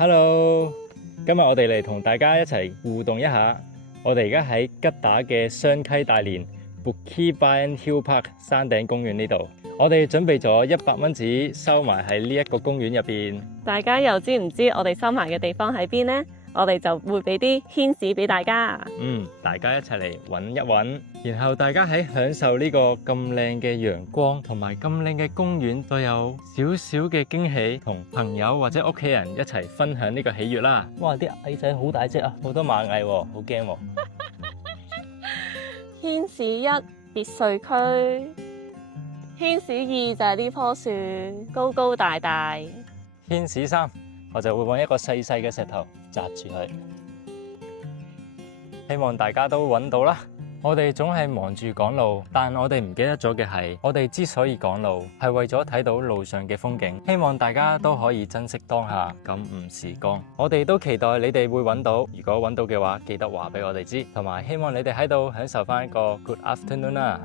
Hello，今日我哋嚟同大家一齊互動一下。我哋而家喺吉打嘅雙溪大連 Bukit Bayan Hill Park 山頂公園呢度，我哋準備咗100蚊紙收埋喺呢一個公園入邊。大家又知唔知我哋收埋嘅地方喺邊呢？我哋就會俾啲牽士俾大家。大家一齊嚟揾一揾，然後大家喺享受呢個咁靚嘅陽光同埋咁靚嘅公園，都有少少嘅驚喜，同朋友或者屋企人一齊分享呢個喜悅啦。哇！啲蟻仔好大隻啊，好多螞蟻喎，好驚喎。牽士1別墅區，牽士2就係呢棵樹，高高大大。牽士3，我就會揾一個細細嘅石頭砸住佢。希望大家都揾到啦。我哋總係忙住趕路，但我哋唔記得咗嘅係，我哋之所以趕路，係為咗睇到路上嘅風景。希望大家都可以珍惜當下，感悟時光。我哋都期待你哋會揾到，如果揾到嘅話，記得話俾我哋知，同埋希望你哋喺度享受翻一個 good afternoon 啦。